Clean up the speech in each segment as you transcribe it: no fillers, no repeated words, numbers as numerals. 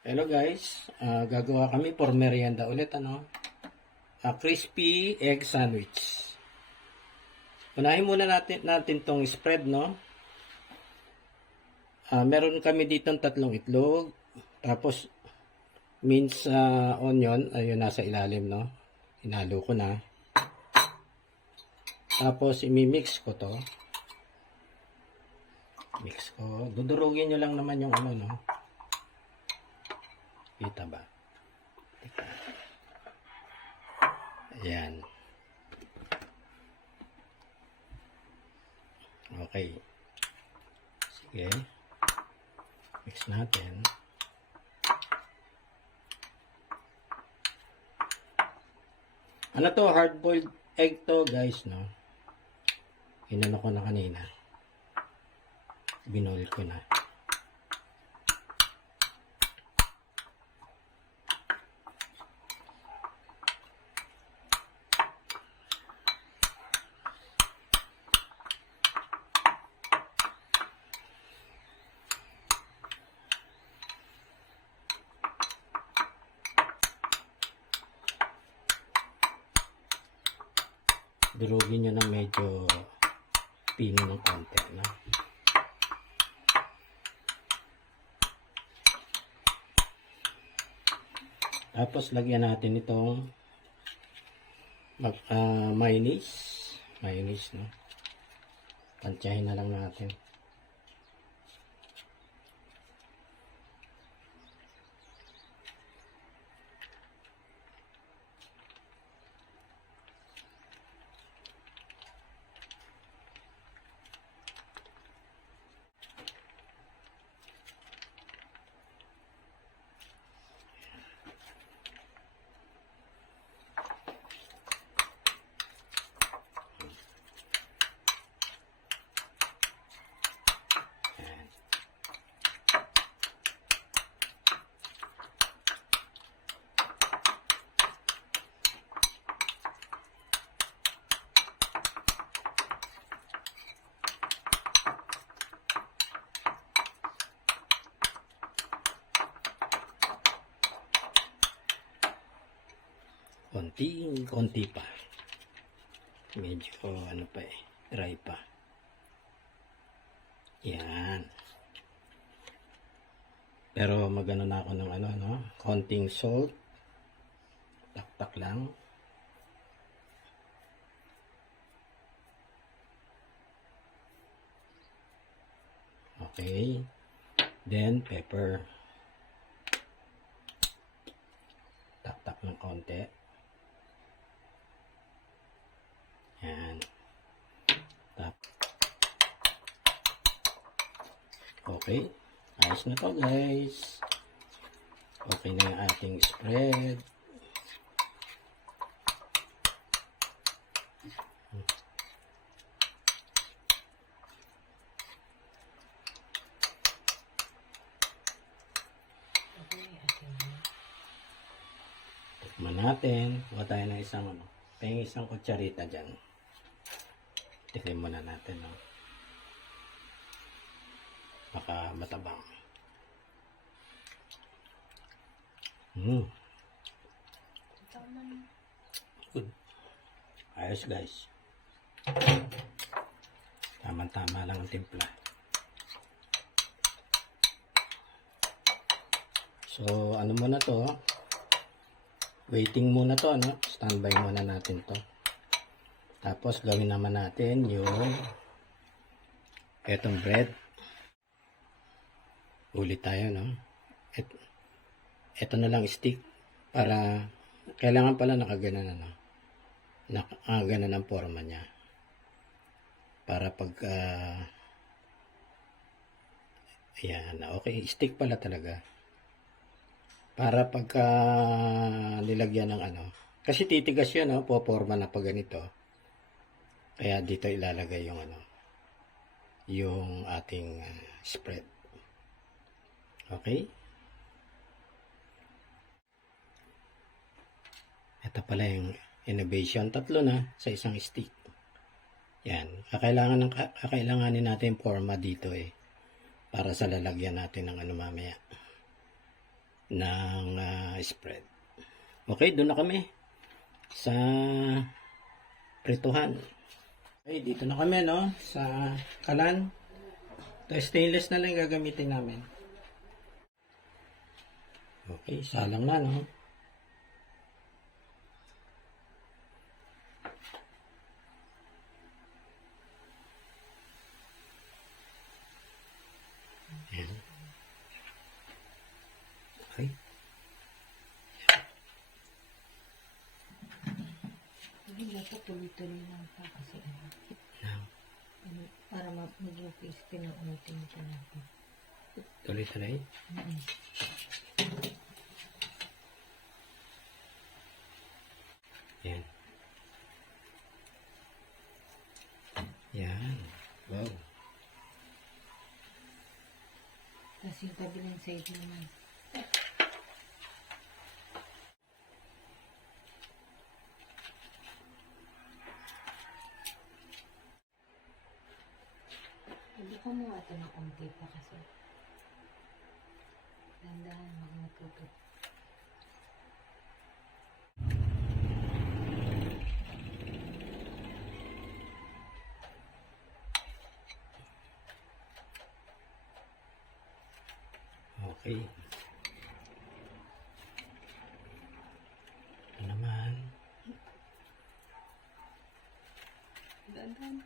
Hello guys, gagawa kami for merienda ulit crispy egg sandwich. Unahin muna natin tong spread meron kami dito tatlong itlog, tapos minced onion, ayun nasa ilalim Hinalo ko na. Tapos imimix ko to. Mix ko. Dudurugin nyo lang naman yung Kita ba? Ayan. Okay. Sige. Mix natin. Ano to? Hard-boiled egg to guys, Inano ko na kanina. Binol ko na. Durugin nyo na medyo pino ng konti, Tapos lagyan natin itong mayonnaise, Tansyahin na lang natin. Konti pa. Medyo dry pa. Yan. Pero magano na ako ng konting salt. Taktak lang. Okay. Then pepper. Taktak ng konti. Yan. Okay. Ayos na to guys. Okay na yung ating spread. Tikman natin. Kuha tayo ng isang kutsarita dyan. Tikman muna natin, Baka matabang. Good. Ayos guys. Tama-tama lang ang timpla. So, ano muna to? Waiting muna to, Standby muna natin to. Tapos, gawin naman natin yung etong bread. Ulit tayo, Ito na lang stick para kailangan pala nakaganan nakaganan ang forma niya. Para pag ayan, okay, stick pala talaga. Para pagka nilagyan ng kasi titigas 'yan, poporma na pag ganito. Kaya dito ilalagay yung yung ating spread. Okay? Ito pala yung innovation. 3 na sa isang stick. Yan. Kakailanganin natin forma dito para sa lalagyan natin ng mamaya. ng spread. Okay, doon na kami sa prituhan. Okay, dito na kami, no? Sa kalan. Ito, stainless na lang yung gagamitin namin. Okay, salang na, no? Ayan. Okay. Hindi dapat tuloy-tuloy lang pa kasi Now, para maging crispy ng umitin siya natin. tuloy-tuloy. Yan. Yan. Wow. Tapos yung kabilang side naman. Hindi ko mo ito ng konti pa kasi. Dandahan magmututo. Okay. Ito naman. Dandahan.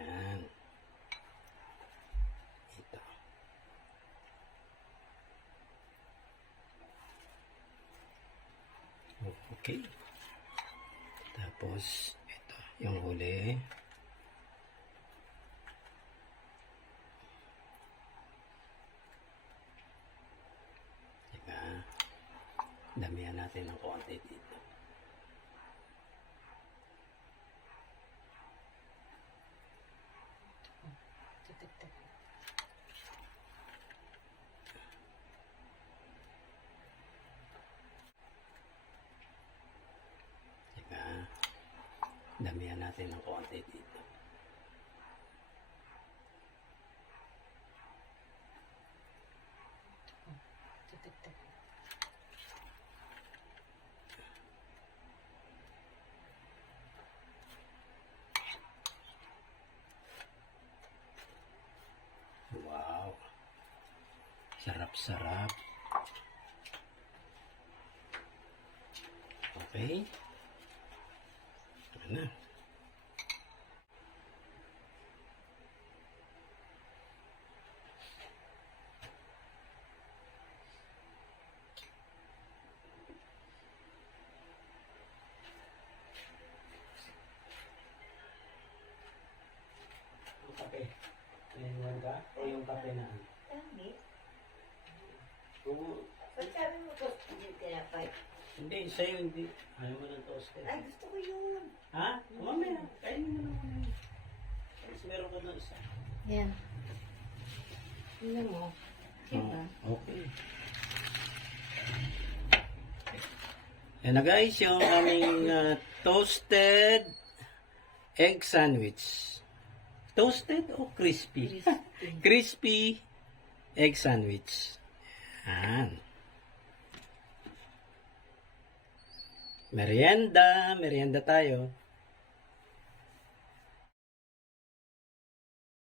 Yan. Ito. Okay. Tapos, ito. Yung huli. Diba? Damihan natin ng konti dito. Titik-tik. Diba? Damihan natin ng konti dito. Titik-tik. Wow. Sarap-sarap. Okay. Ito na. Yung kape. Naiwan ka? O yung kape na? Dami. Oo. Ba't sabi mo ko hindi tinapay? Hindi, sa'yo hindi. Ayaw mo ng toasted. Ay, gusto ko yun. Ha? Mamaya. Kainin mo naman yun. Tapos meron ka doon isa. Yan. Tingnan mo. Diba? Okay. Yan na guys, yung aming toasted egg sandwich. Toasted o crispy? Crispy. Crispy egg sandwich. Yan. Merienda. Merienda tayo.